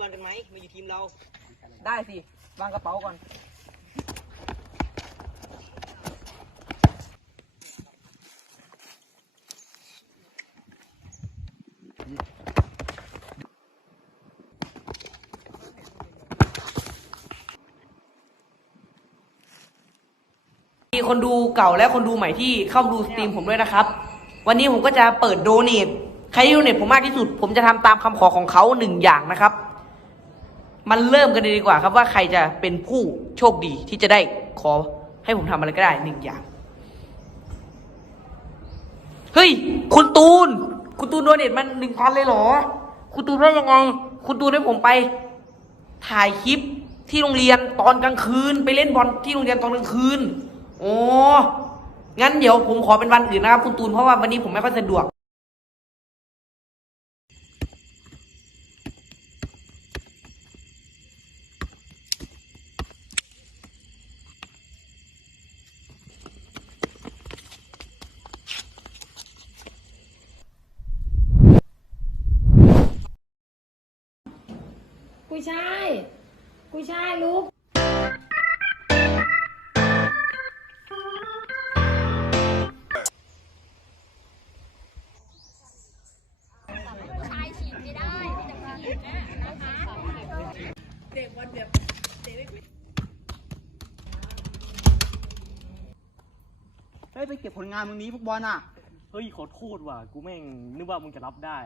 บอลกันไหมมาอยู่ทีมเรา ได้สิ วางกระเป๋าก่อน มีคนดูเก่าและคนดูใหม่ที่เข้ามาดูสตรีมผมด้วยนะครับ วันนี้ผมก็จะเปิดโดเนทใครที่โดเนทผมมากที่สุด ผมจะทำตามคำขอของเขาหนึ่งอย่างนะครับ มันเริ่มกันดีกว่าครับว่าใครจะเป็นผู้โชคดีที่จะได้ขอให้ผมทำอะไรก็ได้หนึ่งอย่าง เฮ้ย คุณตูน คุณตูนโดเนทมันหนึ่งพันเลยเหรอ คุณตูนได้ยังไง คุณตูนให้ผมไป ถ่ายคลิปที่โรงเรียนตอนกลางคืน ไปเล่นบอลที่โรงเรียนตอนกลางคืน โอ้ งั้นเดี๋ยวผมขอเป็นวันอื่นนะครับ คุณตูนเพราะว่าวันนี้ผมไม่ค่อยสะดวก ยช่ายกุยช่ายลุกเฮ้ยไปเก็บผลงานมึงนี้พวกบอลอะ เฮ้ยขอโทษว่ะ กูแม่งนึกว่ามึงจะรับได้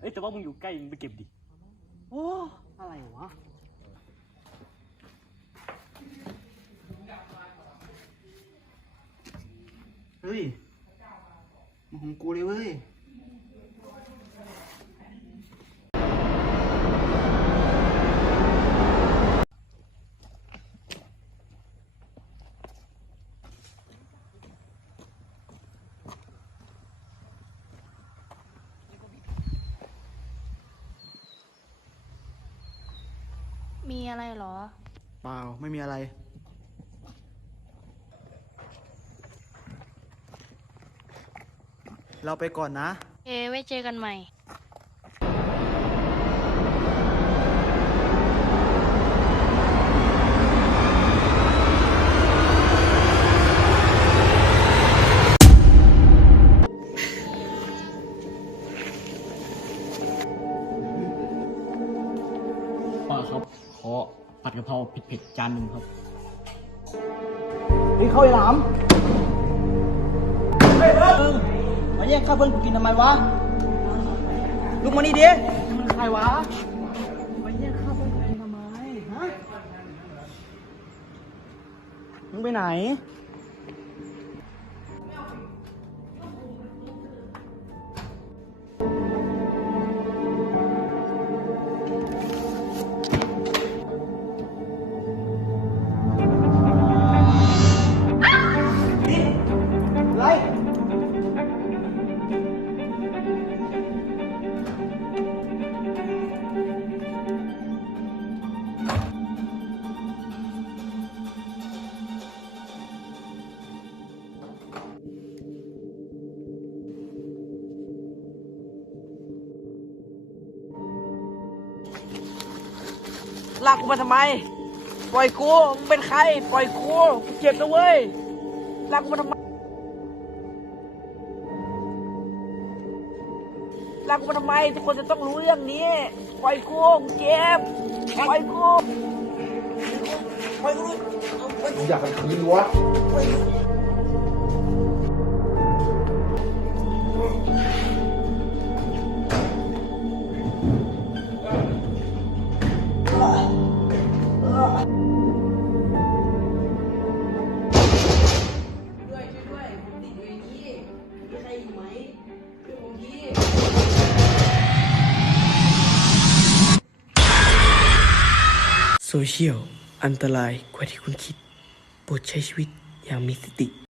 เอ้ยแต่ว่ามึงอยู่ใกล้มึงไปเก็บดิ โอ้ อะไรวะ เฮ้ยมันของกูเลยเว้ยมีอะไรเหรอ เปล่าไม่มีอะไร เราไปก่อนนะ เอไว้เจอกันใหม่ ป้าครับ ขอผัดกะเพราเผ็ดๆจานหนึ่งครับเฮ้ยเข้าไอ้หลามเฮ้ยเออ มาแย่งข้าวเพื่อนกูกินทำไมวะ ลุกมานี่ดิมันใครวะ มาแย่งข้าวเพื่อนกูกินทำไม ฮะ มึงไปไหน ลากกูมาทำไม ปล่อยกูมึงเป็นใคร ปล่อยกูกูเจ็บนะเว้ย ลากกูมาทำไม ลากกูมาทำไม ทุกคนจะต้องรู้เรื่องนี้ ปล่อยกูกูเจ็บ ปล่อยกูอยากกันคืนวะ โซเชียล อันตรายกว่าที่คุณคิด โปรดใช้ชีวิตอย่างมีสติ